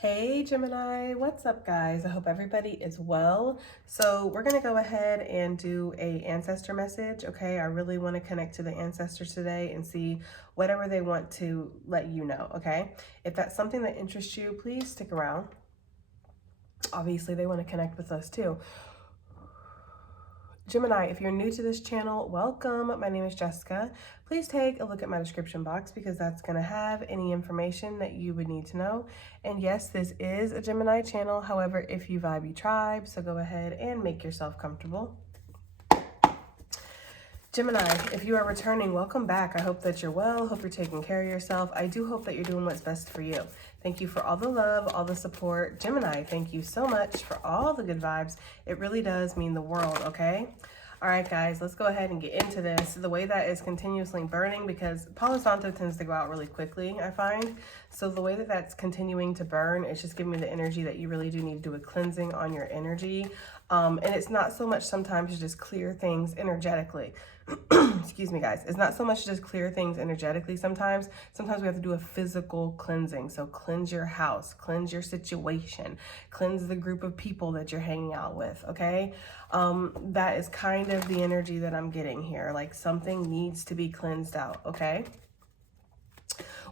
Hey Gemini, what's up guys? I hope everybody is well. So we're gonna go ahead and do a ancestor message, okay? I really want to connect to the ancestors today and see whatever they want to let you know, okay? If that's something that interests you, please stick around. Obviously they want to connect with us too. Gemini, if you're new to this channel, welcome. My name is Jessica. Please take a look at my description box because that's going to have any information that you would need to know. And yes, this is a Gemini channel. However, if you vibe, you tribe. So go ahead and make yourself comfortable. Gemini, if you are returning, welcome back. I hope that you're well. Hope you're taking care of yourself. I do hope that you're doing what's best for you. Thank you for all the love, all the support. Gemini, thank you so much for all the good vibes. It really does mean the world, okay? All right, guys, let's go ahead and get into this. The way that is continuously burning, because Palo Santo tends to go out really quickly, I find. So the way that that's continuing to burn, it's just giving me the energy that you really do need to do a cleansing on your energy. And it's not so much sometimes to just clear things energetically. Excuse me, guys. It's not so much to just clear things energetically sometimes. Sometimes we have to do a physical cleansing. So cleanse your house, cleanse your situation, cleanse the group of people that you're hanging out with, okay? That is kind of the energy that I'm getting here. Like something needs to be cleansed out, okay?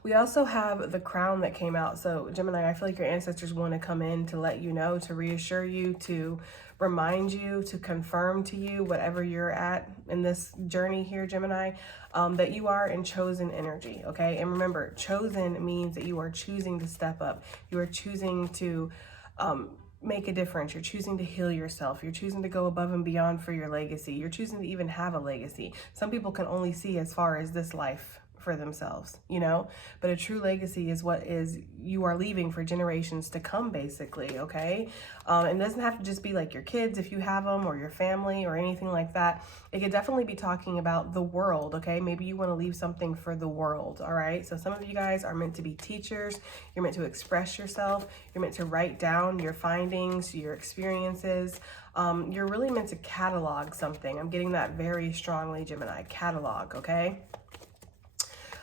We also have the crown that came out. So Gemini, I feel like your ancestors want to come in to let you know, to reassure you, to remind you, to confirm to you, whatever you're at in this journey here, Gemini, that you are in chosen energy, okay? And remember, chosen means that you are choosing to step up. You are choosing to make a difference. You're choosing to heal yourself. You're choosing to go above and beyond for your legacy. You're choosing to even have a legacy. Some people can only see as far as this life for themselves, you know, but a true legacy is what is you are leaving for generations to come, basically, okay? And it doesn't have to just be like your kids if you have them, or your family, or anything like that. It could definitely be talking about the world, okay? Maybe you want to leave something for the world, all right? So some of you guys are meant to be teachers. You're meant to express yourself. You're meant to write down your findings, your experiences. You're really meant to catalog something. I'm getting that very strongly, Gemini. Catalog, okay?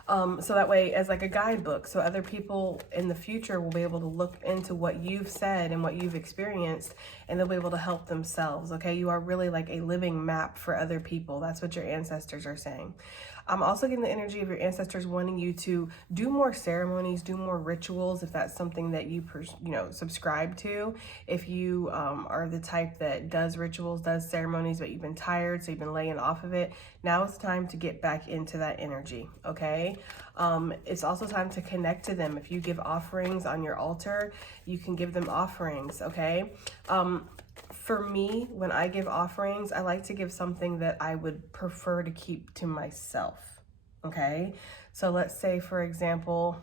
So that way, as like a guidebook, so other people in the future will be able to look into what you've said and what you've experienced, and they'll be able to help themselves, okay? You are really like a living map for other people. That's what your ancestors are saying. I'm also getting the energy of your ancestors wanting you to do more ceremonies, do more rituals, if that's something that you subscribe to. If you are the type that does rituals, does ceremonies, but you've been tired, so you've been laying off of it, now it's time to get back into that energy, okay? It's also time to connect to them. If you give offerings on your altar, you can give them offerings, okay? For me, when I give offerings, I like to give something that I would prefer to keep to myself, okay? So let's say, for example,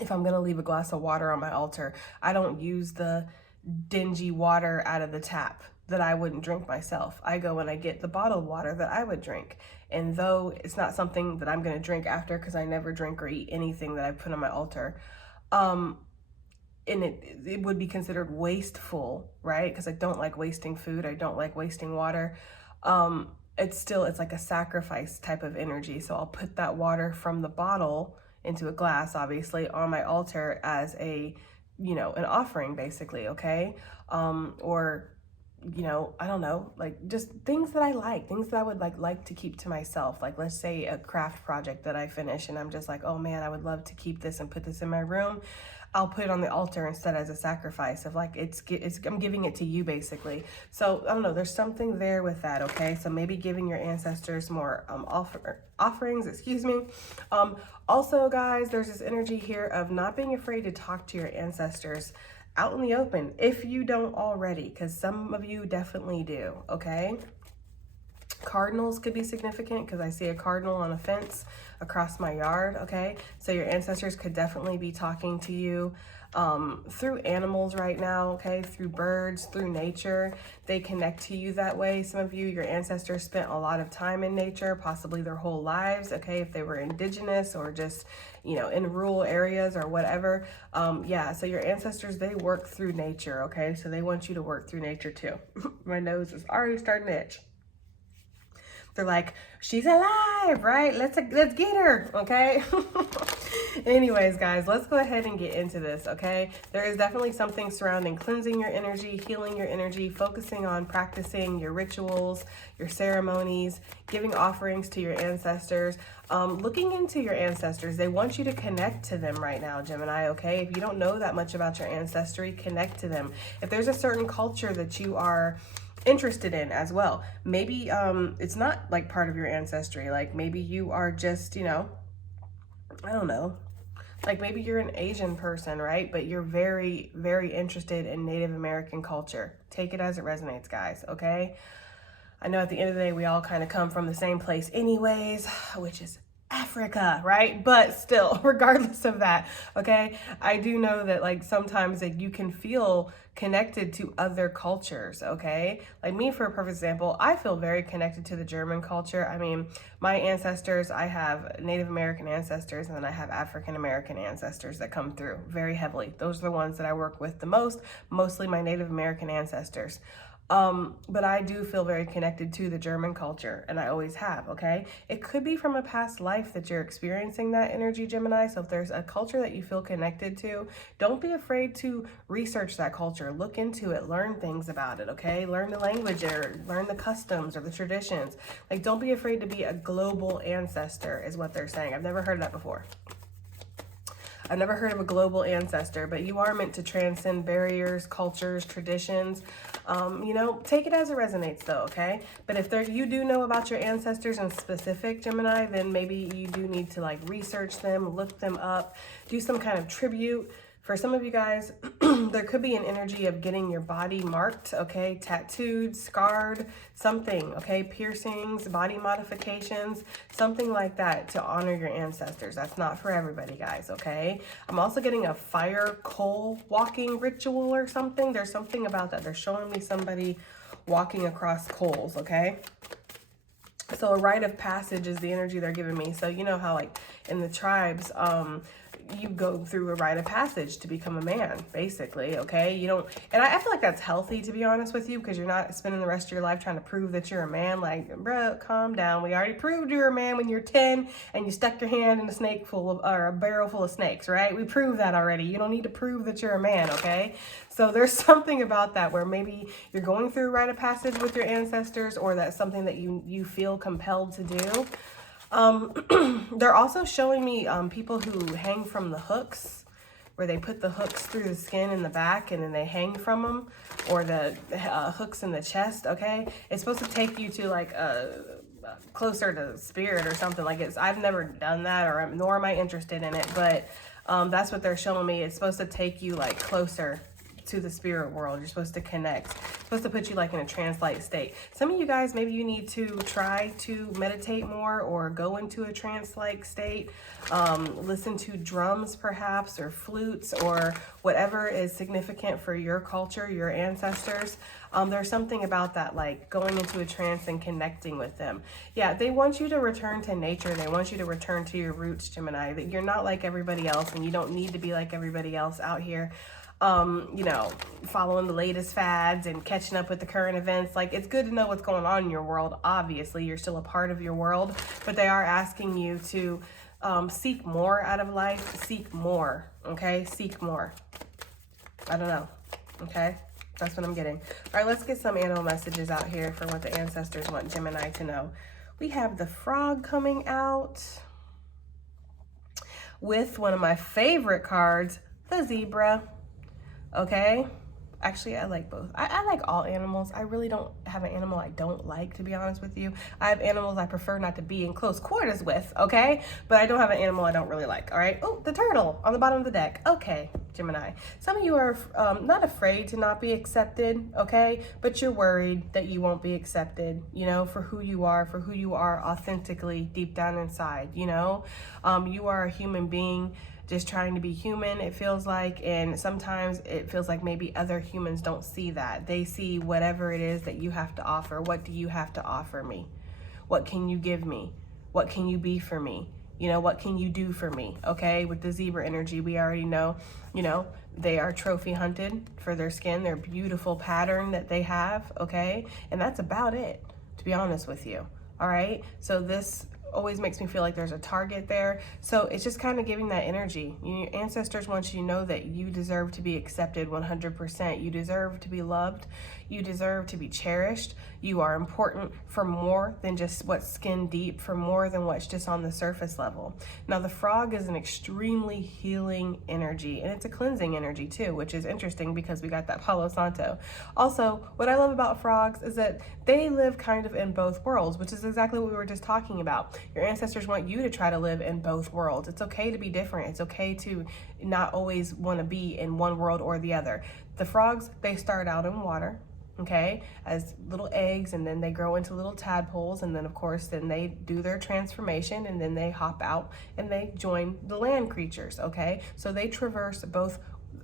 if I'm going to leave a glass of water on my altar, I don't use the dingy water out of the tap that I wouldn't drink myself. I go and I get the bottled water that I would drink. And though it's not something that I'm going to drink after, because I never drink or eat anything that I put on my altar, and it would be considered wasteful, right? Because I don't like wasting food. I don't like wasting water. It's like a sacrifice type of energy. So I'll put that water from the bottle into a glass, obviously, on my altar as an offering, basically, okay? Or, I don't know, like just things that I like, things that I would like to keep to myself. Like, let's say a craft project that I finish and I'm just like, oh man, I would love to keep this and put this in my room. I'll put it on the altar instead as a sacrifice of like, I'm giving it to you, basically. So I don't know, there's something there with that, okay? So maybe giving your ancestors more offerings, excuse me. Also, guys, there's this energy here of not being afraid to talk to your ancestors out in the open if you don't already, because some of you definitely do, okay? Cardinals could be significant because I see a cardinal on a fence across my yard, okay? So your ancestors could definitely be talking to you through animals right now, okay? Through birds, through nature. They connect to you that way. Some of you, your ancestors spent a lot of time in nature, possibly their whole lives, okay? If they were indigenous or just, in rural areas or whatever. Yeah, so your ancestors, they work through nature, okay? So they want you to work through nature too. My nose is already starting to itch. They're like, she's alive, right? Let's get her, okay? Anyways, guys, let's go ahead and get into this, okay? There is definitely something surrounding cleansing your energy, healing your energy, focusing on practicing your rituals, your ceremonies, giving offerings to your ancestors, looking into your ancestors. They want you to connect to them right now, Gemini, okay? If you don't know that much about your ancestry, connect to them. If there's a certain culture that you are interested in as well, maybe it's not like part of your ancestry, like maybe you are just, you know, I don't know, like maybe you're an Asian person, right? But you're very, very interested in Native American culture. Take it as it resonates, guys, okay? I know at the end of the day, we all kind of come from the same place anyways, which is Africa, right? But still, regardless of that, okay, I do know that like sometimes like you can feel connected to other cultures, okay? Like me, for a perfect example, I feel very connected to the German culture. I mean, my ancestors, I have Native American ancestors, and then I have African American ancestors that come through very heavily. Those are the ones that I work with the most, mostly my Native American ancestors. But I do feel very connected to the German culture, and I always have, okay? It could be from a past life that you're experiencing that energy, Gemini. So if there's a culture that you feel connected to, don't be afraid to research that culture, look into it, learn things about it, okay? Learn the language or learn the customs or the traditions. Like, don't be afraid to be a global ancestor is what they're saying. I've never heard of that before. I've never heard of a global ancestor, but you are meant to transcend barriers, cultures, traditions. You know, take it as it resonates though, okay? But if you do know about your ancestors in specific, Gemini, then maybe you do need to like research them, look them up, do some kind of tribute. For some of you guys, there could be an energy of getting your body marked, okay? Tattooed, scarred, something, okay? Piercings, body modifications, something like that to honor your ancestors. That's not for everybody, guys, okay? I'm also getting a fire coal walking ritual or something. There's something about that. They're showing me somebody walking across coals, okay? So a rite of passage is the energy they're giving me. So you know how like in the tribes, you go through a rite of passage to become a man, basically, okay? You don't, and I feel like that's healthy, to be honest with you, because you're not spending the rest of your life trying to prove that you're a man. Like, bro, calm down. We already proved you're a man when you're 10 and you stuck your hand in a snake full of, or a barrel full of snakes, right? We proved that already. You don't need to prove that you're a man, okay? So there's something about that where maybe you're going through a rite of passage with your ancestors, or that's something that you feel compelled to do. They're also showing me people who hang from the hooks, where they put the hooks through the skin in the back and then they hang from them, or the hooks in the chest, okay? It's supposed to take you to like closer to spirit or something. Like I've never done that, or nor am I interested in it, but that's what they're showing me. It's supposed to take you like closer to the spirit world. You're supposed to connect. It's supposed to put you like in a trance-like state. Some of you guys, maybe you need to try to meditate more or go into a trance-like state. Listen to drums perhaps, or flutes, or whatever is significant for your culture, your ancestors. There's something about that, like going into a trance and connecting with them. Yeah, they want you to return to nature. They want you to return to your roots, Gemini. That you're not like everybody else, and you don't need to be like everybody else out here. You know, following the latest fads and catching up with the current events. Like, it's good to know what's going on in your world. Obviously, you're still a part of your world, but they are asking you to seek more out of life. Seek more, okay? Seek more. I don't know, okay? That's what I'm getting. All right, let's get some animal messages out here for what the ancestors want Gemini to know. We have the frog coming out with one of my favorite cards, the zebra. Okay, actually I like both. I like all animals. I really don't have an animal I don't like, to be honest with you. I have animals I prefer not to be in close quarters with, okay? But I don't have an animal I don't really like, all right? Oh, the turtle on the bottom of the deck. Okay, Gemini. Some of you are not afraid to not be accepted, okay? But you're worried that you won't be accepted, you know, for who you are authentically deep down inside, you know? You are a human being just trying to be human, it feels like, and sometimes it feels like maybe other humans don't see that. They see whatever it is that you have to offer. What do you have to offer me? What can you give me? What can you be for me? You know, what can you do for me? Okay, with the zebra energy, we already know, you know, they are trophy hunted for their skin, their beautiful pattern that they have, okay? And that's about it, to be honest with you. all right? So this always makes me feel like there's a target there. So it's just kind of giving that energy. Your ancestors want you to know that you deserve to be accepted 100%. You deserve to be loved. You deserve to be cherished. You are important for more than just what's skin deep, for more than what's just on the surface level. Now, the frog is an extremely healing energy, and it's a cleansing energy too, which is interesting because we got that Palo Santo. Also, what I love about frogs is that they live kind of in both worlds, which is exactly what we were just talking about. Your ancestors want you to try to live in both worlds. It's okay to be different. It's okay to not always want to be in one world or the other. The frogs, they start out in water, okay, as little eggs, and then they grow into little tadpoles, and then of course then they do their transformation, and then they hop out and they join the land creatures, okay? So they traverse both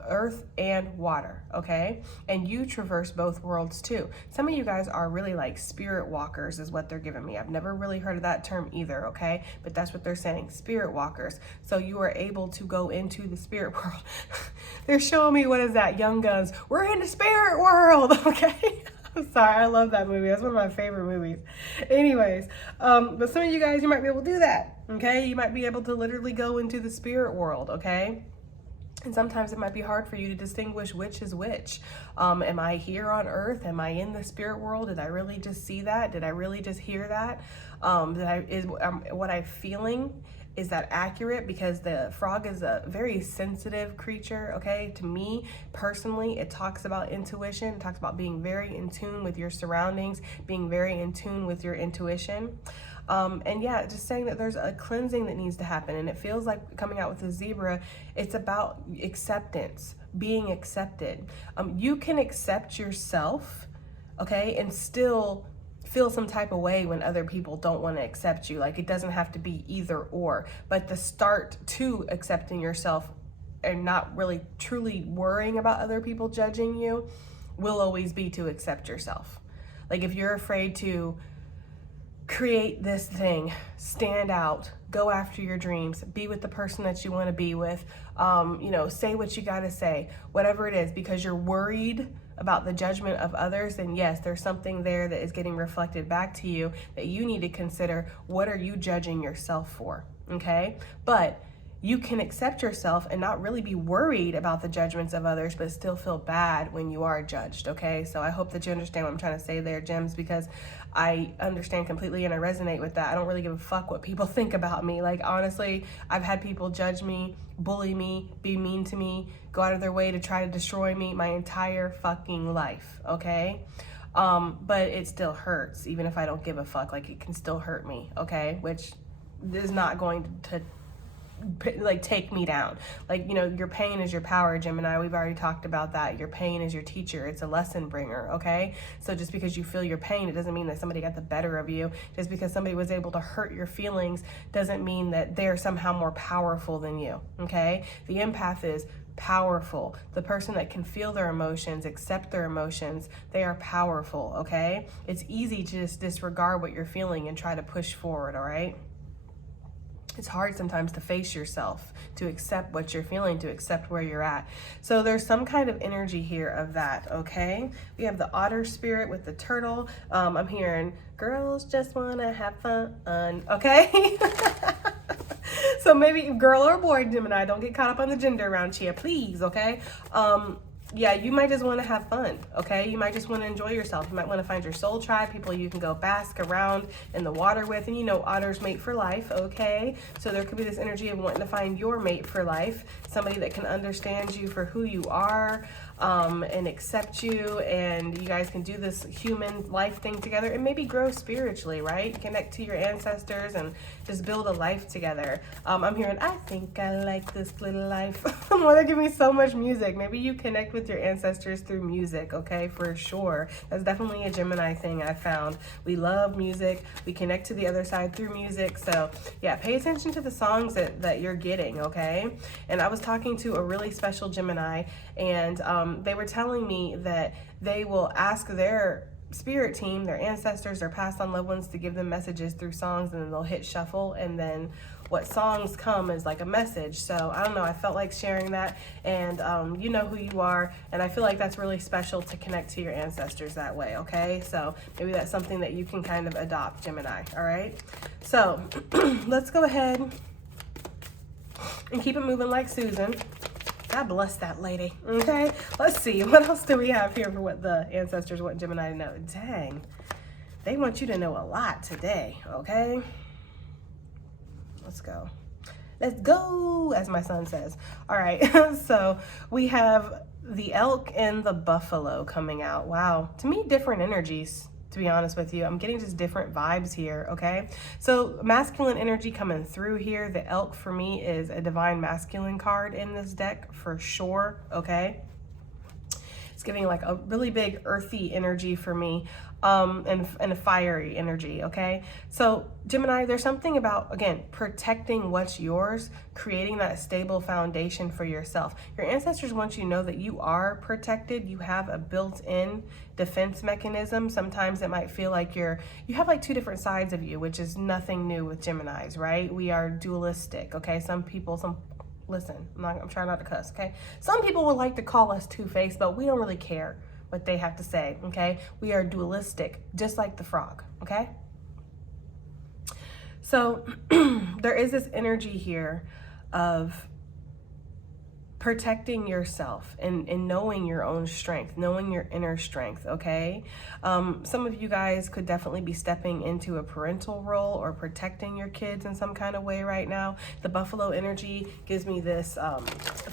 earth and water, okay? And you traverse both worlds too. Some of you guys are really like spirit walkers is what they're giving me. I've never really heard of that term either, okay? But that's what they're saying, spirit walkers. So you are able to go into the spirit world. They're showing me, what is that, Young Guns? We're in the spirit world, okay? I'm sorry, I love that movie. That's one of my favorite movies. Anyways, but some of you guys, you might be able to do that, okay? You might be able to literally go into the spirit world, okay? And sometimes it might be hard for you to distinguish which is which. Am I here on earth? Am I in the spirit world? Did I really just see that? Did I really just hear that? What I'm feeling, is that accurate? Because the frog is a very sensitive creature, okay? To me, personally, it talks about intuition. It talks about being very in tune with your surroundings, being very in tune with your intuition. And yeah, just saying that there's a cleansing that needs to happen. And it feels like coming out with the zebra, it's about acceptance, being accepted. You can accept yourself, okay, and still feel some type of way when other people don't want to accept you. Like, it doesn't have to be either or, but the start to accepting yourself and not really truly worrying about other people judging you will always be to accept yourself. Like, if you're afraid to create this thing, stand out, go after your dreams, be with the person that you want to be with, say what you got to say, whatever it is, because you're worried about the judgment of others, then yes, there's something there that is getting reflected back to you that you need to consider. What are you judging yourself for? Okay? But you can accept yourself and not really be worried about the judgments of others, but still feel bad when you are judged, okay? So I hope that you understand what I'm trying to say there, Gems, because I understand completely and I resonate with that. I don't really give a fuck what people think about me. Like, honestly, I've had people judge me, bully me, be mean to me, go out of their way to try to destroy me my entire fucking life, okay? But it still hurts, even if I don't give a fuck. Like, it can still hurt me, okay? Which is not going to like take me down. Like, your pain is your power, Gemini. We've already talked about that. Your pain is your teacher. It's a lesson bringer, okay? So just because you feel your pain, it doesn't mean that somebody got the better of you. Just because somebody was able to hurt your feelings doesn't mean that they're somehow more powerful than you, okay? The empath is powerful. The person that can feel their emotions, accept their emotions, they are powerful, okay? It's easy to just disregard what you're feeling and try to push forward, all right? It's hard sometimes to face yourself, to accept what you're feeling, to accept where you're at. So there's some kind of energy here of that, okay? We have the otter spirit with the turtle. I'm hearing, girls just want to have fun, okay? So maybe girl or boy, Gemini, don't get caught up on the gender around here, please, okay? Yeah, you might just want to have fun, okay? You might just want to enjoy yourself. You might want to find your soul tribe, people you can go bask around in the water with. And otters mate for life, okay? So there could be this energy of wanting to find your mate for life, somebody that can understand you for who you are, and accept you, and you guys can do this human life thing together and maybe grow spiritually, right? Connect to your ancestors and just build a life together. I'm hearing, I think I like this little life. Well, they give me so much music. Maybe you connect with your ancestors through music, okay? For sure. That's definitely a Gemini thing I found. We love music. We connect to the other side through music. So yeah, pay attention to the songs that you're getting, okay? And I was talking to a really special Gemini, and they were telling me that they will ask their spirit team, their ancestors, their past on loved ones, to give them messages through songs, and then they'll hit shuffle, and then what songs come as like a message. So I don't know, I felt like sharing that, and you know who you are, and I feel like that's really special to connect to your ancestors that way, okay? So maybe that's something that you can kind of adopt, Gemini, all right? So let's go ahead and keep it moving like Susan. God bless that lady, okay? Let's see, what else do we have here for what the ancestors want Gemini to know? Dang, they want you to know a lot today, okay? Let's go. Let's go, as my son says. All right, so we have the elk and the buffalo coming out. Wow, to me, different energies. To be honest with you, I'm getting just different vibes here, okay? So masculine energy coming through here. The elk for me is a divine masculine card in this deck for sure, okay? It's giving like a really big earthy energy for me, and a fiery energy, okay? So Gemini, there's something about, again, protecting what's yours, creating that stable foundation for yourself. Your ancestors want you to know that you are protected. You have a built-in defense mechanism. Sometimes it might feel like you have like two different sides of you, which is nothing new with Geminis, right? We are dualistic, okay? Listen, I'm trying not to cuss, okay? Some people would like to call us two-faced, but we don't really care what they have to say, okay? We are dualistic, just like the frog, okay? So there is this energy here of protecting yourself and knowing your own strength, knowing your inner strength, okay? Some of you guys could definitely be stepping into a parental role or protecting your kids in some kind of way right now. The buffalo energy gives me this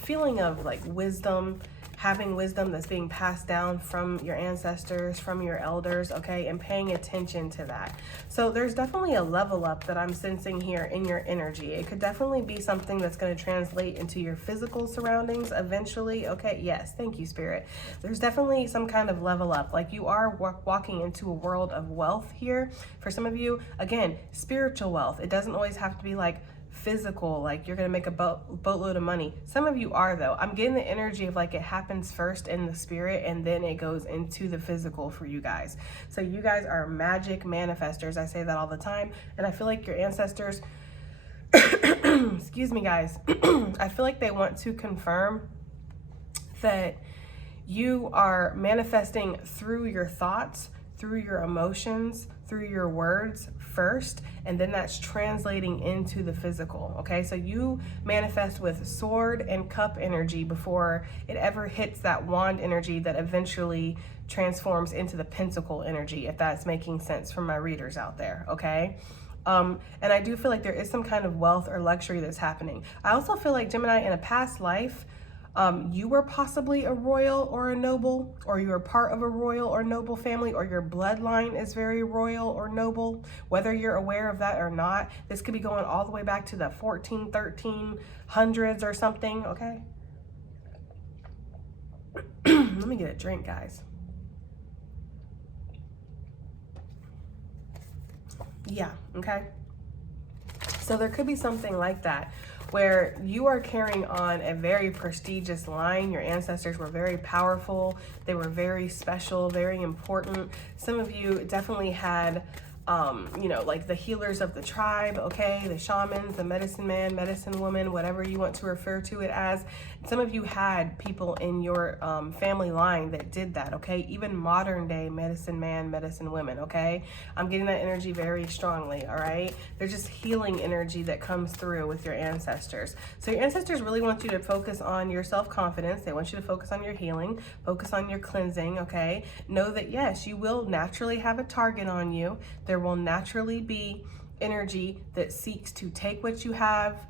feeling of like wisdom, having wisdom that's being passed down from your ancestors, from your elders, okay, and paying attention to that. So there's definitely a level up that I'm sensing here in your energy. It could definitely be something that's going to translate into your physical surroundings eventually, okay? Yes, thank you, Spirit. There's definitely some kind of level up, like you are walking into a world of wealth here. For some of you, again, spiritual wealth. It doesn't always have to be like physical, like you're gonna make a boatload of money. Some of you are, though. I'm getting the energy of like it happens first in the spirit and then it goes into the physical for you guys. So you guys are magic manifestors. I say that all the time, and I feel like your ancestors excuse me, guys. I feel like they want to confirm that you are manifesting through your thoughts, through your emotions, through your words first, and then that's translating into the physical, okay? So you manifest with sword and cup energy before it ever hits that wand energy that eventually transforms into the pentacle energy, if that's making sense for my readers out there, okay? And I do feel like there is some kind of wealth or luxury that's happening. I also feel like, Gemini, in a past life, you were possibly a royal or a noble, or you were part of a royal or noble family, or your bloodline is very royal or noble, whether you're aware of that or not. This could be going all the way back to the 1300s or something, okay? Let me get a drink, guys. Yeah, okay? So there could be something like that, where you are carrying on a very prestigious line. Your ancestors were very powerful. They were very special, very important. Some of you definitely had, you know, like the healers of the tribe, okay? The shamans, the medicine man, medicine woman, whatever you want to refer to it as. Some of you had people in your family line that did that, okay? Even modern day medicine man, medicine women, okay? I'm getting that energy very strongly, all right? There's just healing energy that comes through with your ancestors. So your ancestors really want you to focus on your self-confidence. They want you to focus on your healing, focus on your cleansing, okay? Know that, yes, you will naturally have a target on you. There will naturally be energy that seeks to take what you have,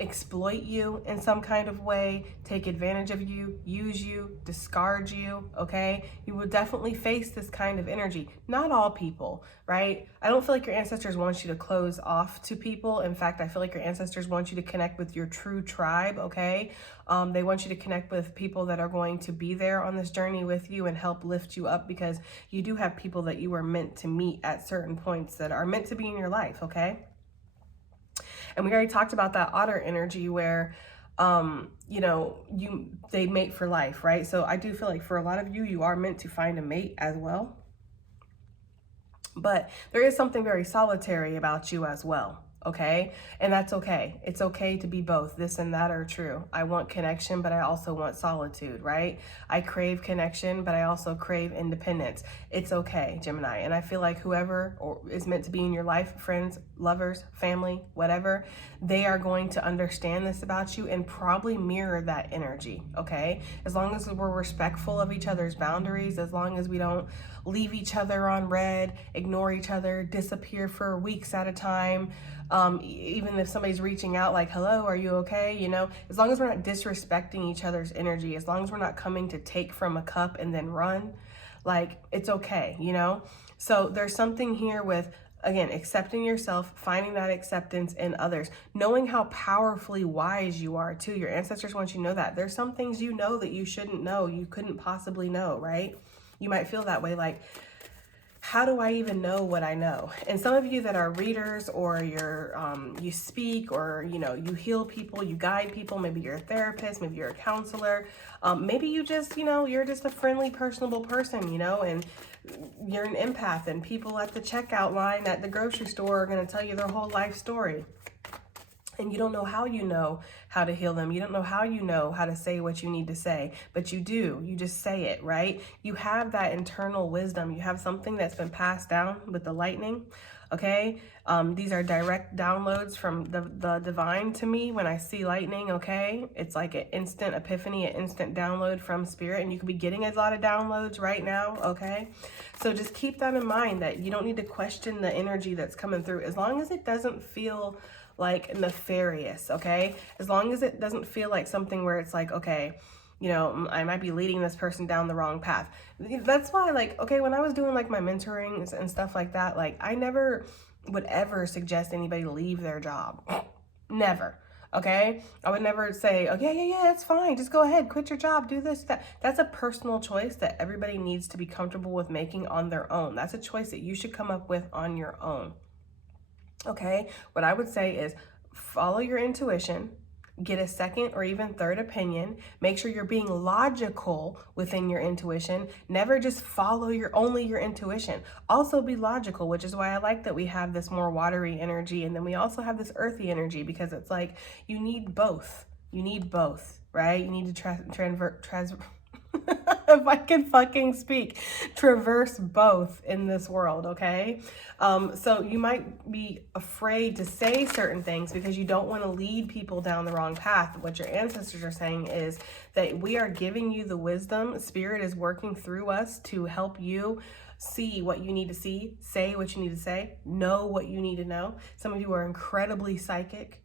exploit you in some kind of way, take advantage of you, use you, discard you, okay? You will definitely face this kind of energy. Not all people, right? I don't feel like your ancestors want you to close off to people. In fact, I feel like your ancestors want you to connect with your true tribe, okay? They want you to connect with people that are going to be there on this journey with you and help lift you up, because you do have people that you are meant to meet at certain points that are meant to be in your life, okay? And we already talked about that otter energy where, you know, they mate for life, right? So I do feel like for a lot of you, you are meant to find a mate as well. But there is something very solitary about you as well, okay? And that's okay. It's okay to be both. This and that are true. I want connection, but I also want solitude, right? I crave connection, but I also crave independence. It's okay, Gemini. And I feel like whoever is meant to be in your life, friends, lovers, family, whatever, they are going to understand this about you and probably mirror that energy, okay? As long as we're respectful of each other's boundaries, as long as we don't leave each other on red, ignore each other, disappear for weeks at a time, even if somebody's reaching out like, hello, are you okay? You know, as long as we're not disrespecting each other's energy, as long as we're not coming to take from a cup and then run, like, it's okay, you know? So there's something here with, again, accepting yourself, finding that acceptance in others, knowing how powerfully wise you are too. Your ancestors want you to know that. There's some things you know that you shouldn't know, you couldn't possibly know, right? You might feel that way, like, how do I even know what I know? And some of you that are readers, or you speak, or, you know, you heal people, you guide people, maybe you're a therapist, maybe you're a counselor, maybe you just, you know, you're just a friendly, personable person, you know, and you're an empath, and people at the checkout line at the grocery store are going to tell you their whole life story. And you don't know how to heal them. You don't know how to say what you need to say, but you do. You just say it, right? You have that internal wisdom. You have something that's been passed down with the lightning, okay? These are direct downloads from the divine to me when I see lightning, okay? It's like an instant epiphany, an instant download from spirit, and you could be getting a lot of downloads right now, okay? So just keep that in mind, that you don't need to question the energy that's coming through, as long as it doesn't feel like nefarious, okay? As long as it doesn't feel like something where it's like, okay, you know, I might be leading this person down the wrong path. That's why, like, okay, when I was doing like my mentoring and stuff like that, like, I never would ever suggest anybody leave their job. Never. Okay, I would never say, okay, yeah, it's fine, just go ahead, quit your job, do this, that. That's a personal choice that everybody needs to be comfortable with making on their own. That's a choice that you should come up with on your own. Okay, what I would say is follow your intuition, get a second or even third opinion, make sure you're being logical within your intuition, never just follow only your intuition. Also be logical, which is why I like that we have this more watery energy, and then we also have this earthy energy, because it's like you need both. You need both, right? You need to if I can fucking speak, traverse both in this world, okay? So you might be afraid to say certain things because you don't want to lead people down the wrong path. What your ancestors are saying is that we are giving you the wisdom. Spirit is working through us to help you see what you need to see, say what you need to say, know what you need to know. Some of you are incredibly psychic,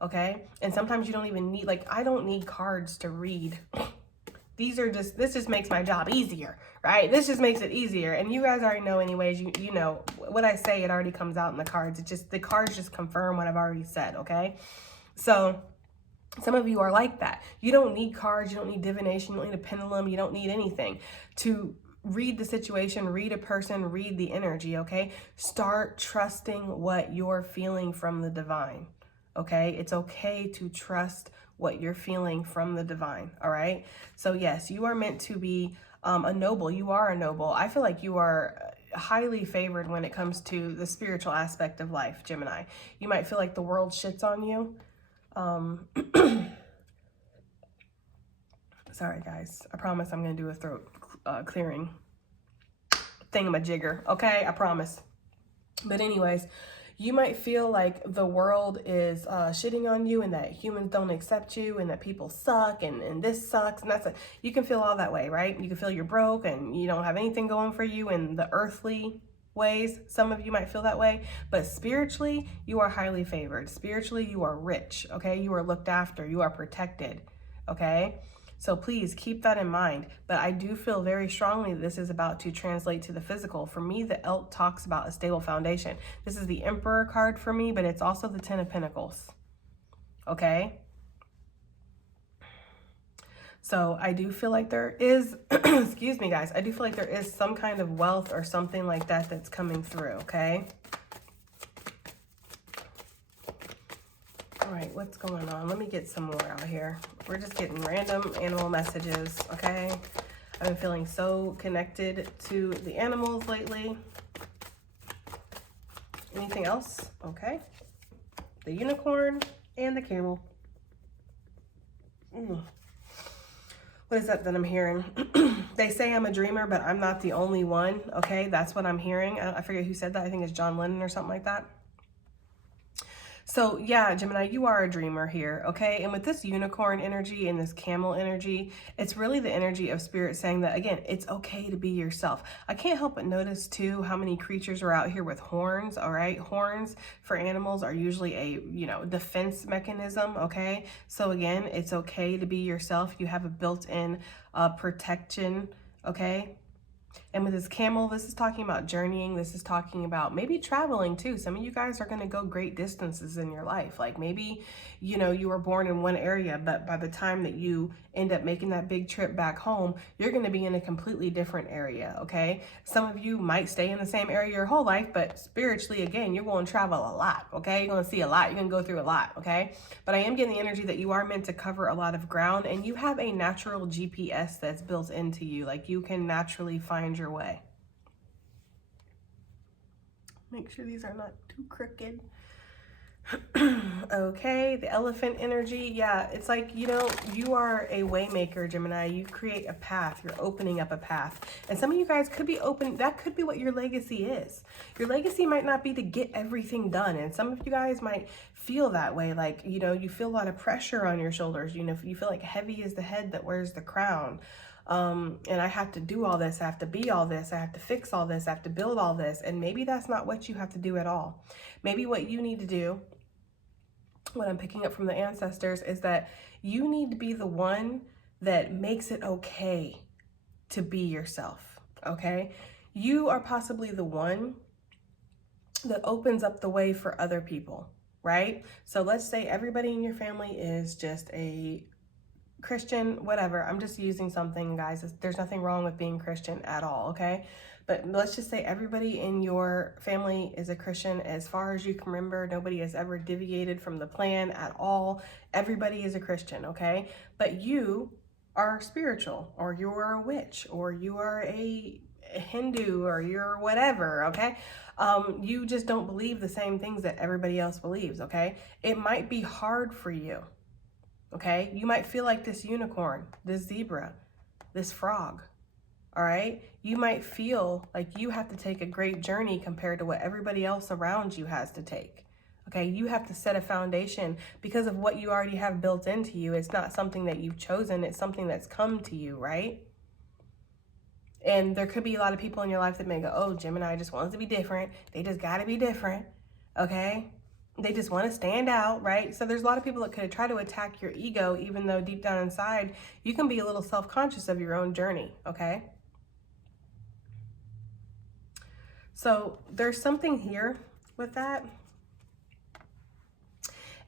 okay? And sometimes you don't even need, like, I don't need cards to read. This just makes my job easier, right? This just makes it easier. And you guys already know anyways, you know, what I say, it already comes out in the cards. The cards just confirm what I've already said, okay? So some of you are like that. You don't need cards, you don't need divination, you don't need a pendulum, you don't need anything to read the situation, read a person, read the energy, okay? Start trusting what you're feeling from the divine. Okay, it's okay to trust what you're feeling from the divine, all right? So yes, you are meant to be a noble. You are a noble. I feel like you are highly favored when it comes to the spiritual aspect of life, Gemini. You might feel like the world shits on you. Sorry, guys. I promise I'm going to do a throat clearing thingamajigger, okay? I promise. But anyways, you might feel like the world is shitting on you, and that humans don't accept you, and that people suck, and this sucks, and you can feel all that way, right? You can feel you're broke and you don't have anything going for you in the earthly ways. Some of you might feel that way, but spiritually, you are highly favored. Spiritually, you are rich, okay? You are looked after, you are protected, okay? So please keep that in mind. But I do feel very strongly that this is about to translate to the physical. For me, the elk talks about a stable foundation. This is the Emperor card for me, but it's also the Ten of Pentacles. Okay? So I do feel like there is, excuse me guys, I do feel like there is some kind of wealth or something like that that's coming through, okay? All right, what's going on? Let me get some more out here. We're just getting random animal messages, okay? I've been feeling so connected to the animals lately. Anything else? Okay. The unicorn and the camel. What is that I'm hearing? They say I'm a dreamer, but I'm not the only one. Okay, that's what I'm hearing. I forget who said that. I think it's John Lennon or something like that. So yeah, Gemini, you are a dreamer here, okay? And with this unicorn energy and this camel energy, it's really the energy of spirit saying that, again, it's okay to be yourself. I can't help but notice too how many creatures are out here with horns, all right? Horns for animals are usually a, defense mechanism, okay? So again, it's okay to be yourself. You have a built-in protection, okay? And with this camel, this is talking about journeying. This is talking about maybe traveling too. Some of you guys are going to go great distances in your life. Like maybe, you were born in one area, but by the time that you end up making that big trip back home, you're going to be in a completely different area, okay? Some of you might stay in the same area your whole life, but spiritually, again, you're going to travel a lot, okay? You're going to see a lot. You're going to go through a lot, okay? But I am getting the energy that you are meant to cover a lot of ground, and you have a natural GPS that's built into you. Like you can naturally find your way. Make sure these are not too crooked. Okay, the elephant energy. Yeah, it's like, you are a waymaker, Gemini. You create a path. You're opening up a path. And some of you guys could be open. That could be what your legacy is. Your legacy might not be to get everything done. And some of you guys might feel that way. Like, you feel a lot of pressure on your shoulders. You feel like heavy is the head that wears the crown. And I have to do all this, I have to be all this, I have to fix all this, I have to build all this. And maybe that's not what you have to do at all. Maybe what you need to do, what I'm picking up from the ancestors, is that you need to be the one that makes it okay to be yourself, okay? You are possibly the one that opens up the way for other people, right? So let's say everybody in your family is just a Christian, whatever. I'm just using something, guys. There's nothing wrong with being Christian at all, okay? But let's just say everybody in your family is a Christian. As far as you can remember, nobody has ever deviated from the plan at all. Everybody is a Christian, okay? But you are spiritual, or you're a witch, or you are a Hindu, or you're whatever, okay? You just don't believe the same things that everybody else believes, okay? It might be hard for you. Okay, you might feel like this unicorn, this zebra, this frog, all right? You might feel like you have to take a great journey compared to what everybody else around you has to take. Okay, you have to set a foundation because of what you already have built into you. It's not something that you've chosen, it's something that's come to you, right? And there could be a lot of people in your life that may go, oh, Gemini just wants to be different. They just got to be different, okay? They just want to stand out, right? So there's a lot of people that could try to attack your ego, even though deep down inside, you can be a little self-conscious of your own journey, okay? So there's something here with that.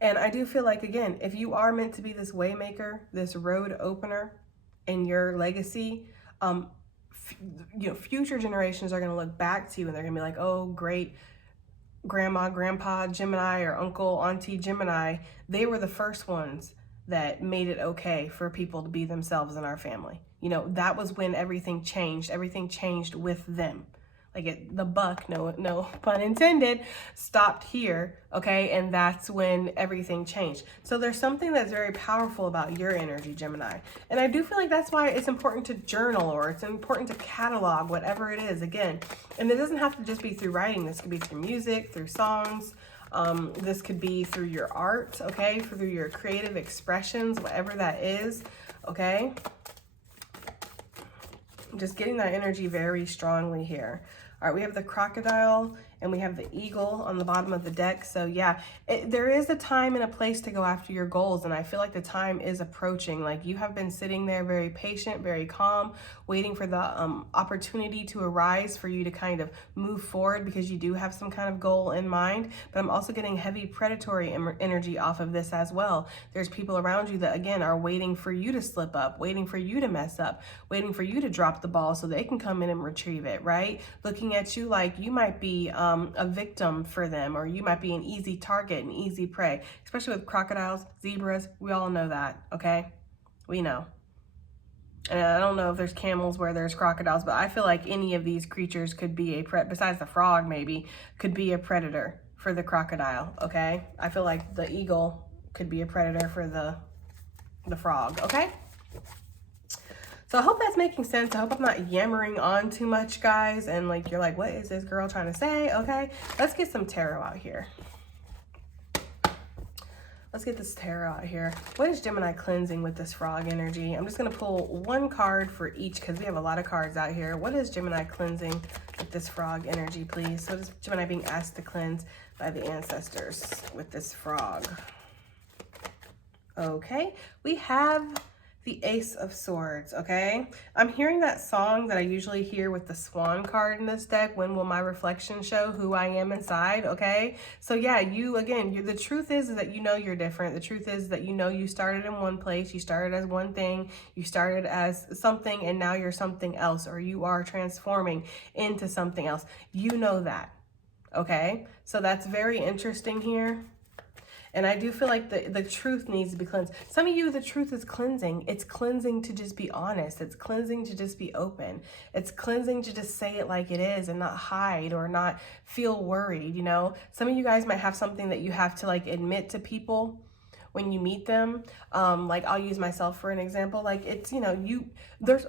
And I do feel like, again, if you are meant to be this waymaker, this road opener in your legacy, future generations are going to look back to you and they're going to be like, oh, great grandma, grandpa, Gemini, or uncle, auntie, Gemini. They were the first ones that made it okay for people to be themselves in our family. That was when everything changed. Everything changed with them. Like the buck, no pun intended, stopped here, okay? And that's when everything changed. So there's something that's very powerful about your energy, Gemini. And I do feel like that's why it's important to journal, or it's important to catalog whatever it is, again. And it doesn't have to just be through writing. This could be through music, through songs. This could be through your art, okay? Through your creative expressions, whatever that is, okay? Just getting that energy very strongly here. All right, we have the crocodile and we have the eagle on the bottom of the deck. So yeah, there is a time and a place to go after your goals. And I feel like the time is approaching. Like you have been sitting there very patient, very calm, waiting for the opportunity to arise for you to kind of move forward because you do have some kind of goal in mind. But I'm also getting heavy predatory energy off of this as well. There's people around you that, again, are waiting for you to slip up, waiting for you to mess up, waiting for you to drop the ball so they can come in and retrieve it, right? Looking at you like you might be a victim for them, or you might be an easy target, an easy prey, especially with crocodiles, zebras. We all know that, okay? We know. And I don't know if there's camels where there's crocodiles, but I feel like any of these creatures could be a besides the frog maybe, could be a predator for the crocodile, okay? I feel like the eagle could be a predator for the frog, okay? So I hope that's making sense. I hope I'm not yammering on too much, guys, and like you're like, what is this girl trying to say? Okay, let's get some tarot out here. Let's get this tarot out here. What is Gemini cleansing with this frog energy? I'm just going to pull one card for each because we have a lot of cards out here. What is Gemini cleansing with this frog energy, please? So is Gemini being asked to cleanse by the ancestors with this frog? Okay, we have the Ace of Swords, okay? I'm hearing that song that I usually hear with the Swan card in this deck, when will my reflection show who I am inside, okay? So yeah, the truth is that you know you're different. The truth is that you know you started in one place, you started as one thing, you started as something, and now you're something else, or you are transforming into something else. You know that, okay? So that's very interesting here. And I do feel like the truth needs to be cleansed. Some of you, the truth is cleansing. It's cleansing to just be honest. It's cleansing to just be open. It's cleansing to just say it like it is and not hide or not feel worried, you know? Some of you guys might have something that you have to like admit to people when you meet them. Like I'll use myself for an example. Like it's, you know, there's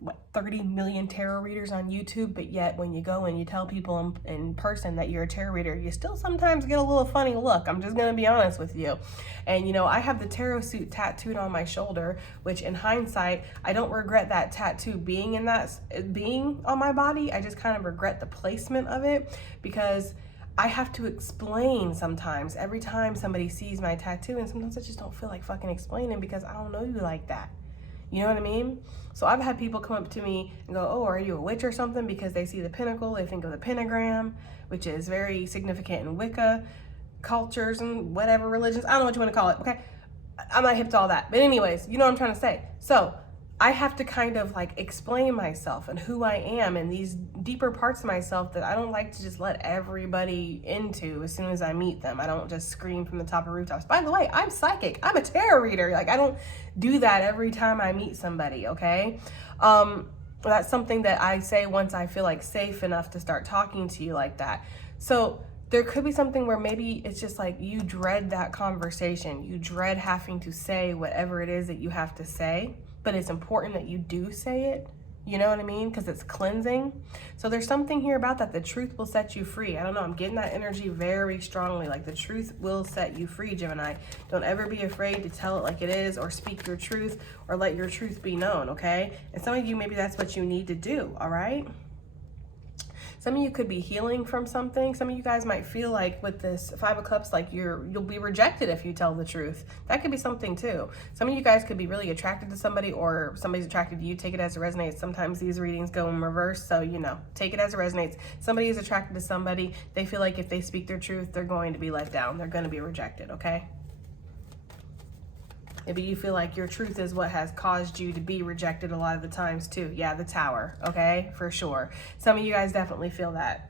what, 30 million tarot readers on YouTube, but yet when you go and you tell people in person that you're a tarot reader, you still sometimes get a little funny look. I'm just gonna be honest with you. And you know, I have the tarot suit tattooed on my shoulder, which in hindsight, I don't regret that tattoo being on my body. I just kind of regret the placement of it because I have to explain sometimes every time somebody sees my tattoo, and sometimes I just don't feel like fucking explaining because I don't know you like that. You know what I mean? So I've had people come up to me and go, oh, are you a witch or something? Because they see the pentacle, they think of the pentagram, which is very significant in Wicca cultures and whatever religions. I don't know what you want to call it, okay? I'm not hip to all that. But anyways, you know what I'm trying to say. So I have to kind of like explain myself and who I am and these deeper parts of myself that I don't like to just let everybody into as soon as I meet them. I don't just scream from the top of rooftops. By the way, I'm psychic. I'm a tarot reader. Like I don't do that every time I meet somebody, okay? That's something that I say once I feel like safe enough to start talking to you like that. So there could be something where maybe it's just like you dread that conversation. You dread having to say whatever it is that you have to say. But it's important that you do say it, you know what I mean? Because it's cleansing. So there's something here about that. The truth will set you free. I don't know, I'm getting that energy very strongly. Like the truth will set you free, Gemini. Don't ever be afraid to tell it like it is or speak your truth or let your truth be known, okay? And some of you, maybe that's what you need to do, all right? Some of you could be healing from something. Some of you guys might feel like with this Five of Cups, like you'll be rejected if you tell the truth. That could be something too. Some of you guys could be really attracted to somebody or somebody's attracted to you. Take it as it resonates. Sometimes these readings go in reverse. So, you know, take it as it resonates. Somebody is attracted to somebody. They feel like if they speak their truth, they're going to be let down. They're going to be rejected, okay? Maybe you feel like your truth is what has caused you to be rejected a lot of the times too. Yeah, the Tower, okay, for sure. Some of you guys definitely feel that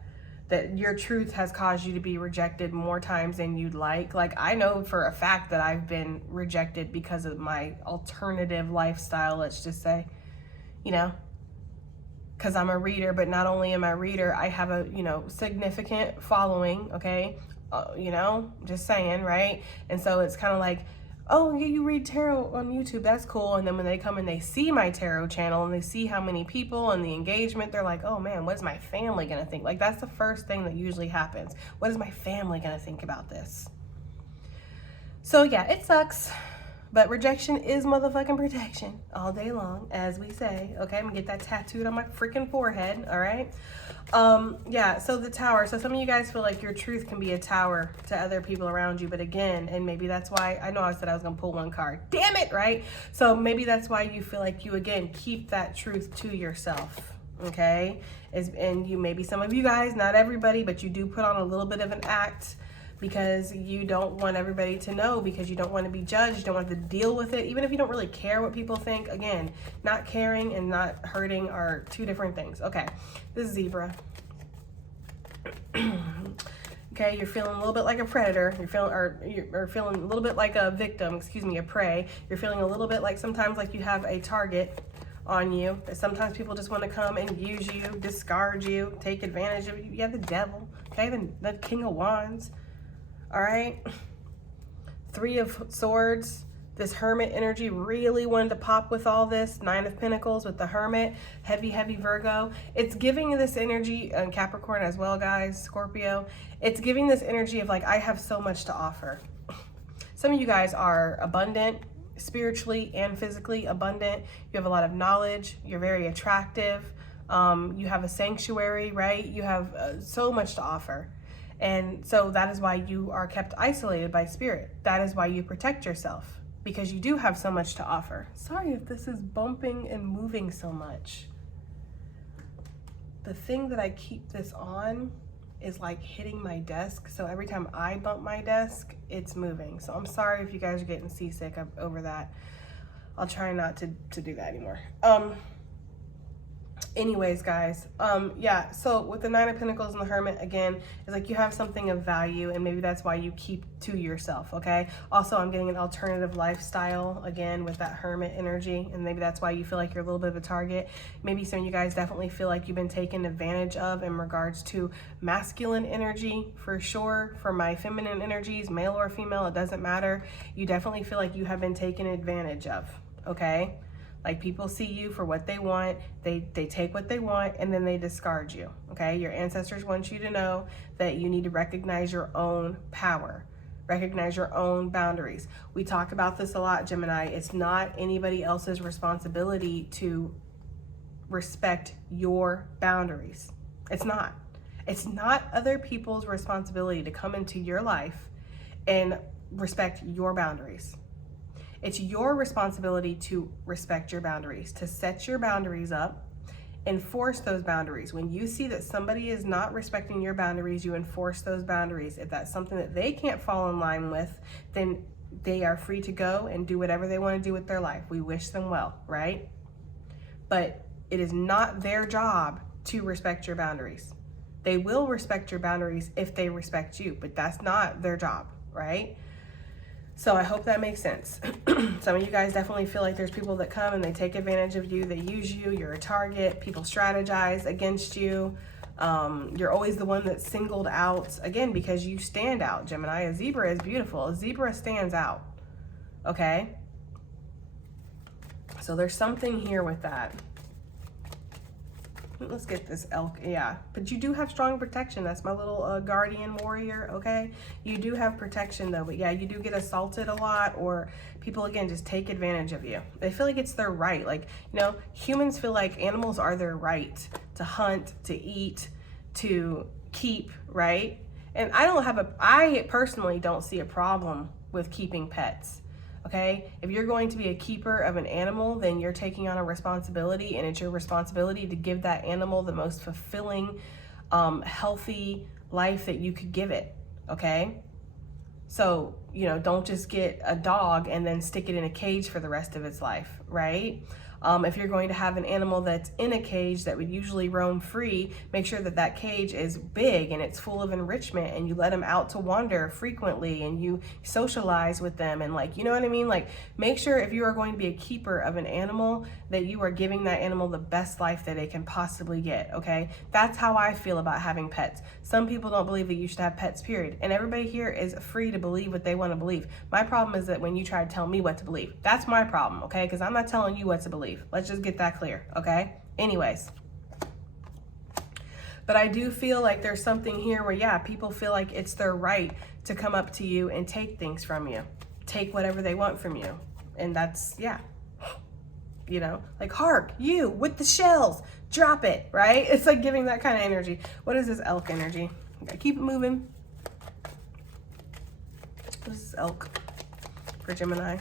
your truth has caused you to be rejected more times than you'd like. Like I know for a fact that I've been rejected because of my alternative lifestyle, let's just say, you know, because I'm a reader, but not only am I a reader, I have a, you know, significant following, okay, you know, just saying, right? And so it's kind of like, oh, yeah, you read tarot on YouTube, that's cool. And then when they come and they see my tarot channel and they see how many people and the engagement, they're like, oh man, what is my family gonna think? Like that's the first thing that usually happens. What is my family gonna think about this? So yeah, it sucks, but rejection is motherfucking protection all day long, as we say. Okay, I'm gonna get that tattooed on my freaking forehead, all right? Yeah, so the Tower. So some of you guys feel like your truth can be a tower to other people around you, but again, and maybe that's why, I know I said I was gonna pull one card. Damn it, right? So maybe that's why you feel like you, again, keep that truth to yourself, okay? And you, maybe some of you guys, not everybody, but you do put on a little bit of an act because you don't want everybody to know, because you don't want to be judged, you don't want to deal with it, even if you don't really care what people think. Again, not caring and not hurting are two different things. Okay, this is Zebra. Okay, you're feeling a little bit like a predator. You're feeling a little bit like a victim, excuse me, a prey. You're feeling a little bit like sometimes like you have a target on you. That sometimes people just want to come and use you, discard you, take advantage of you. You have the devil, okay? The King of Wands, all right? Three of Swords. This Hermit energy really wanted to pop with all this. Nine of Pentacles with the Hermit. Heavy, heavy Virgo. It's giving this energy, and Capricorn as well, guys, Scorpio. It's giving this energy of like, I have so much to offer. Some of you guys are abundant, spiritually and physically abundant. You have a lot of knowledge. You're very attractive. You have a sanctuary, right? You have so much to offer. And so that is why you are kept isolated by spirit. That is why you protect yourself, because you do have so much to offer. Sorry if this is bumping and moving so much. The thing that I keep this on is like hitting my desk. So every time I bump my desk, it's moving. So I'm sorry if you guys are getting seasick over that. I'll try not to do that anymore. Anyways, guys, yeah, so with the Nine of Pentacles and the Hermit, again, it's like you have something of value, and maybe that's why you keep to yourself, okay? Also, I'm getting an alternative lifestyle, again, with that Hermit energy, and maybe that's why you feel like you're a little bit of a target. Maybe some of you guys definitely feel like you've been taken advantage of in regards to masculine energy, for sure. For my feminine energies, male or female, it doesn't matter. You definitely feel like you have been taken advantage of, okay? Like, people see you for what they want, they take what they want, and then they discard you, okay? Your ancestors want you to know that you need to recognize your own power, recognize your own boundaries. We talk about this a lot, Gemini. It's not anybody else's responsibility to respect your boundaries. It's not. It's not other people's responsibility to come into your life and respect your boundaries. It's your responsibility to respect your boundaries, to set your boundaries up, enforce those boundaries. When you see that somebody is not respecting your boundaries, you enforce those boundaries. If that's something that they can't fall in line with, then they are free to go and do whatever they want to do with their life. We wish them well, right? But it is not their job to respect your boundaries. They will respect your boundaries if they respect you, but that's not their job, right? So I hope that makes sense. Some of you guys definitely feel like there's people that come and they take advantage of you, they use you, you're a target, people strategize against you. You're always the one that's singled out, again, because you stand out, Gemini. A zebra is beautiful. A zebra stands out, okay? So there's something here with that. Let's get this elk, yeah. But you do have strong protection. That's my little guardian warrior, okay? You do have protection though, but yeah, you do get assaulted a lot, or people, again, just take advantage of you. They feel like it's their right. Like, you know, humans feel like animals are their right to hunt, to eat, to keep, right? And I personally don't see a problem with keeping pets. Okay, if you're going to be a keeper of an animal, then you're taking on a responsibility, and it's your responsibility to give that animal the most fulfilling, healthy life that you could give it, okay? So, you know, don't just get a dog and then stick it in a cage for the rest of its life, right? If you're going to have an animal that's in a cage that would usually roam free, make sure that that cage is big and it's full of enrichment, and you let them out to wander frequently, and you socialize with them, and, like, you know what I mean? Like, make sure if you are going to be a keeper of an animal that you are giving that animal the best life that it can possibly get, okay? That's how I feel about having pets. Some people don't believe that you should have pets, period. And everybody here is free to believe what they want to believe. My problem is that when you try to tell me what to believe, that's my problem, okay? Because I'm not telling you what to believe. Let's just get that clear, okay? Anyways. But I do feel like there's something here where, yeah, people feel like it's their right to come up to you and take things from you. Take whatever they want from you. And that's, yeah. You know, like, hark, you with the shells, drop it, right? It's like giving that kind of energy. What is this elk energy? Okay, keep it moving. What is this elk for Gemini?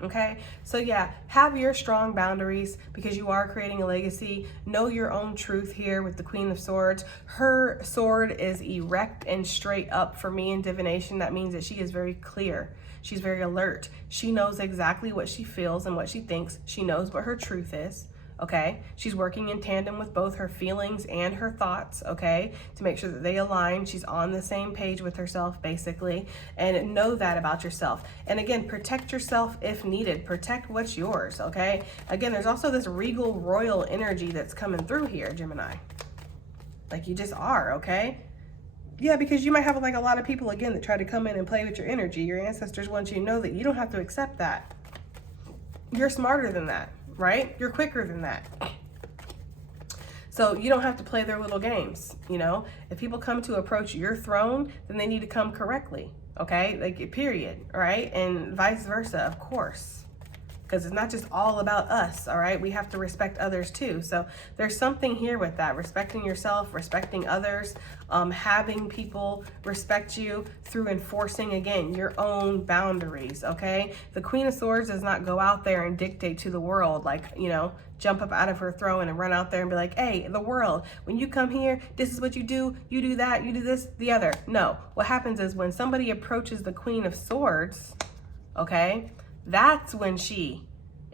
Okay, so yeah, have your strong boundaries, because you are creating a legacy. Know your own truth here with the Queen of Swords. Her sword is erect and straight up. For me in divination, that means that she is very clear. She's very alert. She knows exactly what she feels and what she thinks. She knows what her truth is, okay? She's working in tandem with both her feelings and her thoughts, okay? To make sure that they align. She's on the same page with herself, basically. And know that about yourself. And again, protect yourself if needed. Protect what's yours, okay? Again, there's also this regal royal energy that's coming through here, Gemini. Like you just are, okay? Yeah, because you might have like a lot of people, again, that try to come in and play with your energy. Your ancestors want you to know that you don't have to accept that. You're smarter than that, right? You're quicker than that. So you don't have to play their little games, you know? If people come to approach your throne, then they need to come correctly, okay? Like, period, all right? And vice versa, of course. Because it's not just all about us, all right? We have to respect others too. So there's something here with that, respecting yourself, respecting others, having people respect you through enforcing, again, your own boundaries, okay? The Queen of Swords does not go out there and dictate to the world, like, you know, jump up out of her throne and run out there and be like, hey, the world, when you come here, this is what you do that, you do this, the other. No, what happens is when somebody approaches the Queen of Swords, okay, that's when she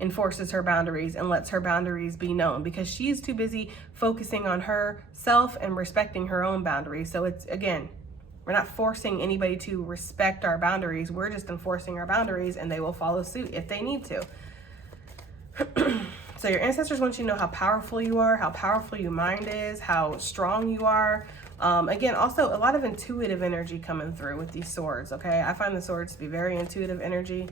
enforces her boundaries and lets her boundaries be known, because she's too busy focusing on herself and respecting her own boundaries. So it's, again, we're not forcing anybody to respect our boundaries. We're just enforcing our boundaries, and they will follow suit if they need to. So your ancestors want you to know how powerful you are, how powerful your mind is, how strong you are. Again, also a lot of intuitive energy coming through with these swords, okay? I find the swords to be very intuitive energy,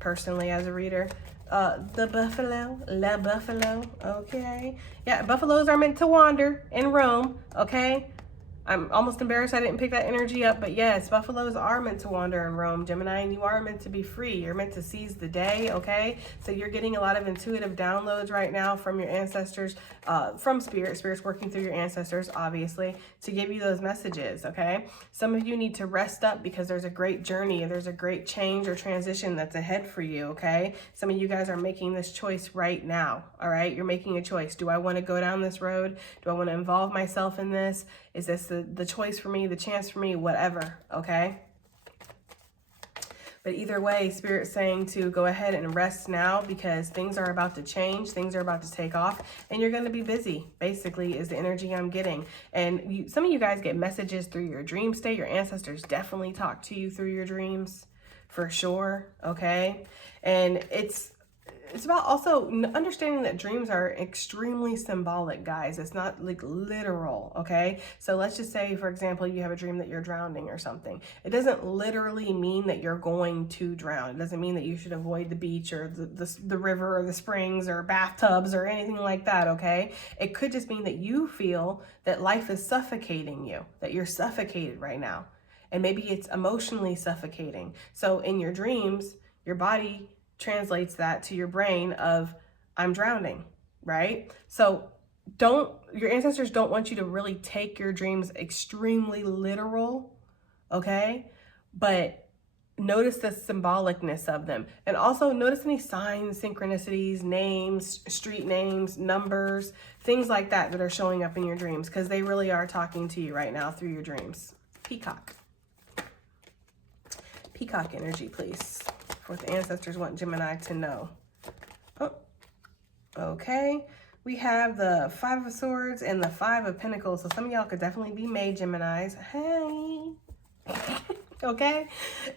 personally, as a reader. The buffalo, la buffalo, okay? Yeah, buffaloes are meant to wander and roam, okay? I'm almost embarrassed I didn't pick that energy up, but yes, buffaloes are meant to wander and roam, Gemini, and you are meant to be free. You're meant to seize the day, okay? So you're getting a lot of intuitive downloads right now from your ancestors, from spirits working through your ancestors, obviously, to give you those messages, okay? Some of you need to rest up because there's a great journey, there's a great change or transition that's ahead for you, okay? Some of you guys are making this choice right now, all right? You're making a choice. Do I want to go down this road? Do I want to involve myself in this? Is this the choice for me, the chance for me, whatever, okay? But either way, Spirit's saying to go ahead and rest now, because things are about to change, things are about to take off, and you're going to be busy, basically, is the energy I'm getting. And some of you guys get messages through your dream state. Your ancestors definitely talk to you through your dreams, for sure, okay? And it's about also understanding that dreams are extremely symbolic, guys. It's not like literal, okay? So let's just say, for example, you have a dream that you're drowning or something. It doesn't literally mean that you're going to drown. It doesn't mean that you should avoid the beach or the river or the springs or bathtubs or anything like that, okay? It could just mean that you feel that life is suffocating you, that you're suffocated right now. And maybe it's emotionally suffocating. So in your dreams, your body translates that to your brain of, I'm drowning, right? So your ancestors don't want you to really take your dreams extremely literal, okay? But notice the symbolicness of them. And also notice any signs, synchronicities, names, street names, numbers, things like that that are showing up in your dreams, because they really are talking to you right now through your dreams. Peacock. Peacock energy, please. What the ancestors want Gemini to know. Oh, okay. We have the Five of Swords and the Five of Pentacles. So some of y'all could definitely be May Geminis. Hey. Okay.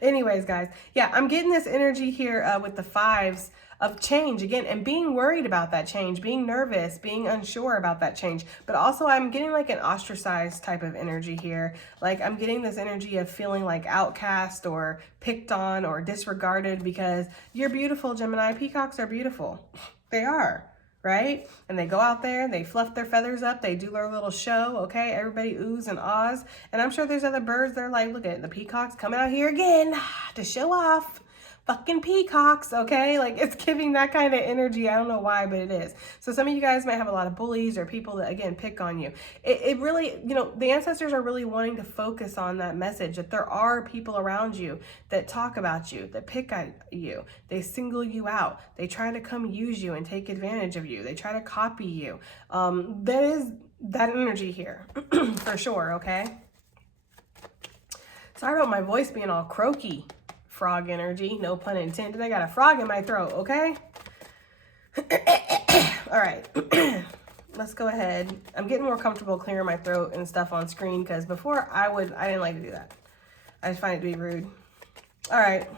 Anyways, guys. Yeah, I'm getting this energy here with the fives of change again, and being worried about that change, being nervous, being unsure about that change. But also I'm getting like an ostracized type of energy here. Like I'm getting this energy of feeling like outcast or picked on or disregarded, because you're beautiful, Gemini. Peacocks are beautiful. They are, right? And they go out there, they fluff their feathers up, they do their little show, okay? Everybody oohs and ahs. And I'm sure there's other birds that are like, look at the peacocks coming out here again to show off. Fucking peacocks, okay? Like it's giving that kind of energy. I don't know why, but it is. So some of you guys might have a lot of bullies or people that, again, pick on you. It really, you know, the ancestors are really wanting to focus on that message, that there are people around you that talk about you, that pick on you. They single you out. They try to come use you and take advantage of you. They try to copy you. There is that energy here for sure, okay? Sorry about my voice being all croaky. Frog energy, no pun intended. I got a frog in my throat, okay? All right. Let's go ahead. I'm getting more comfortable clearing my throat and stuff on screen because before I didn't like to do that. I just find it to be rude. All right.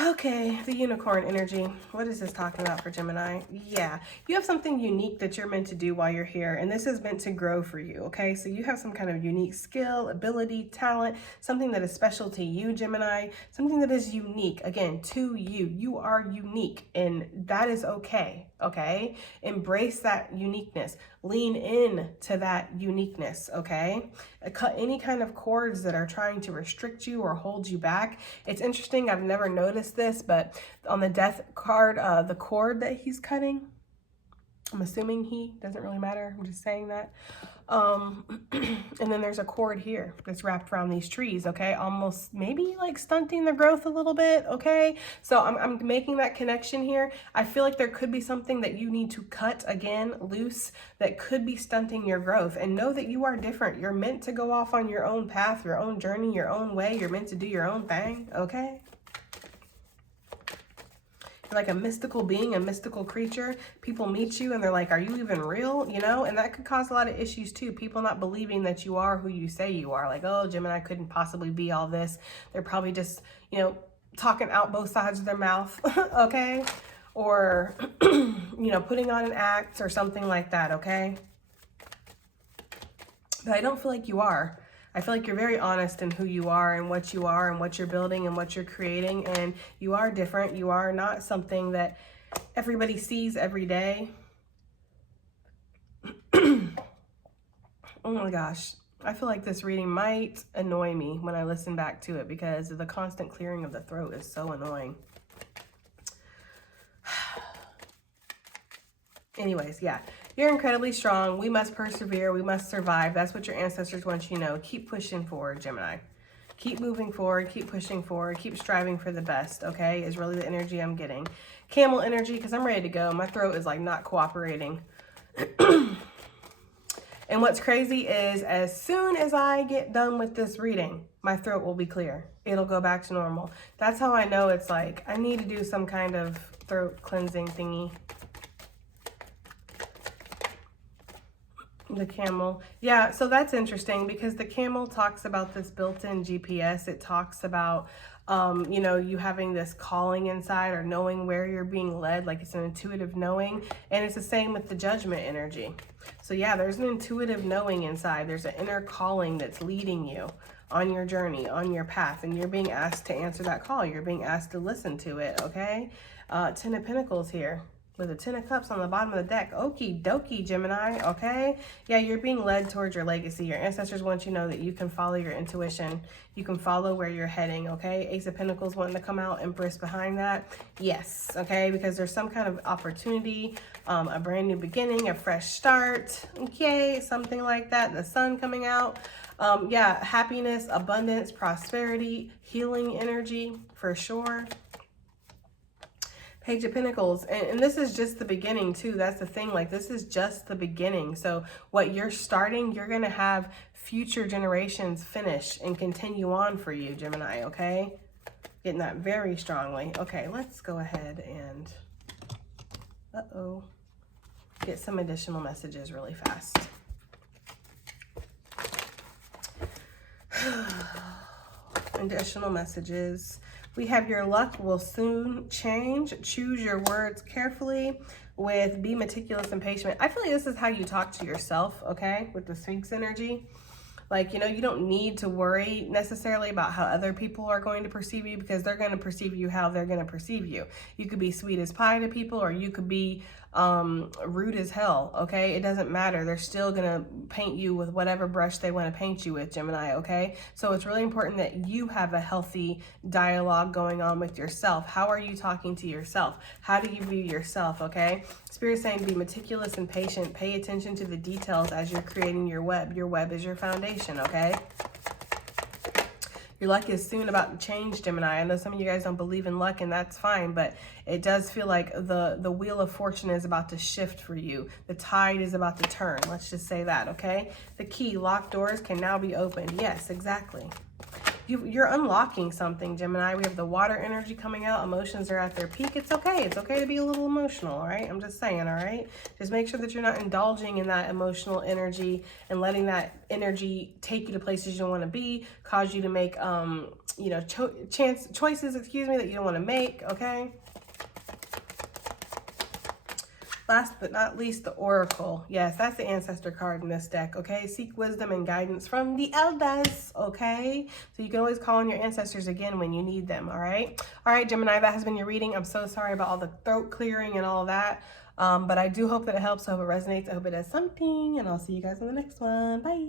Okay, the unicorn energy. What is this talking about for Gemini? Yeah, you have something unique that you're meant to do while you're here, and this is meant to grow for you, okay? So you have some kind of unique skill, ability, talent, something that is special to you, Gemini, something that is unique, again, to you. You are unique, and that is okay, okay? Embrace that uniqueness. Lean in to that uniqueness, okay? Cut any kind of cords that are trying to restrict you or hold you back. It's interesting, I've never noticed this, but on the death card, the cord that he's cutting, I'm assuming he, doesn't really matter, I'm just saying that. And then there's a cord here that's wrapped around these trees, okay? Almost maybe like stunting the growth a little bit, okay? So I'm making that connection here. I feel like there could be something that you need to cut, again, loose, that could be stunting your growth. And know that you are different. You're meant to go off on your own path, your own journey, your own way. You're meant to do your own thing, okay? Like a mystical being, a mystical creature. People meet you and they're like, are you even real? You know, and that could cause a lot of issues too. People not believing that you are who you say you are. Like, oh, Gemini couldn't possibly be all this. They're probably just, you know, talking out both sides of their mouth, okay? Or, you know, putting on an act or something like that, okay? But I don't feel like you are. I feel like you're very honest in who you are and what you're building and what you're creating. And you are different. You are not something that everybody sees every day. Oh my gosh. I feel like this reading might annoy me when I listen back to it because the constant clearing of the throat is so annoying. Anyways, yeah. You're incredibly strong. We must persevere. We must survive. That's what your ancestors want you to know. Keep pushing forward, Gemini. Keep moving forward. Keep pushing forward. Keep striving for the best, okay, is really the energy I'm getting. Camel energy, because I'm ready to go. My throat is like not cooperating. And what's crazy is as soon as I get done with this reading, my throat will be clear. It'll go back to normal. That's how I know it's like I need to do some kind of throat cleansing thingy. The camel. Yeah, so that's interesting because the camel talks about this built-in GPS. It talks about, you know, you having this calling inside or knowing where you're being led, like it's an intuitive knowing. And it's the same with the judgment energy. So yeah, there's an intuitive knowing inside. There's an inner calling that's leading you on your journey, on your path, and you're being asked to answer that call. You're being asked to listen to it, okay? 10 of Pentacles here. With a 10 of Cups on the bottom of the deck. Okie dokie, Gemini, okay? Yeah, you're being led towards your legacy. Your ancestors want you to know that you can follow your intuition. You can follow where you're heading, okay? Ace of Pentacles wanting to come out, Empress behind that. Yes, okay? Because there's some kind of opportunity, a brand new beginning, a fresh start, okay? Something like that. The sun coming out. Yeah, happiness, abundance, prosperity, healing energy, for sure. Page of Pentacles, and this is just the beginning too. That's the thing, like this is just the beginning. So what you're starting, you're gonna have future generations finish and continue on for you, Gemini, okay? Getting that very strongly. Okay, let's go ahead and, get some additional messages really fast. Additional messages. We have your luck will soon change. Choose your words carefully with be meticulous and patient. I feel like this is how you talk to yourself, okay, with the Sphinx energy. Like, you know, you don't need to worry necessarily about how other people are going to perceive you because they're going to perceive you how they're going to perceive you. You could be sweet as pie to people or you could be rude as hell, okay? It doesn't matter. They're still going to paint you with whatever brush they want to paint you with, Gemini, okay? So it's really important that you have a healthy dialogue going on with yourself. How are you talking to yourself? How do you view yourself, okay? Spirit saying be meticulous and patient. Pay attention to the details as you're creating your web. Your web is your foundation, okay? Your luck is soon about to change, Gemini. I know some of you guys don't believe in luck, and that's fine, but it does feel like the wheel of fortune is about to shift for you. The tide is about to turn. Let's just say that, okay? The key, locked doors can now be opened. Yes, exactly. You're unlocking something, Gemini. We have the water energy coming out. Emotions are at their peak. It's okay. It's okay to be a little emotional, all right? I'm just saying, all right? Just make sure that you're not indulging in that emotional energy and letting that energy take you to places you don't want to be, cause you to make, you know, choices, excuse me, that you don't want to make, okay? Last but not least, the Oracle. Yes, that's the Ancestor card in this deck, okay? Seek wisdom and guidance from the elders, okay? So you can always call on your ancestors again when you need them, all right? All right, Gemini, that has been your reading. I'm so sorry about all the throat clearing and all that, but I do hope that it helps. I hope it resonates. I hope it does something, and I'll see you guys in the next one. Bye.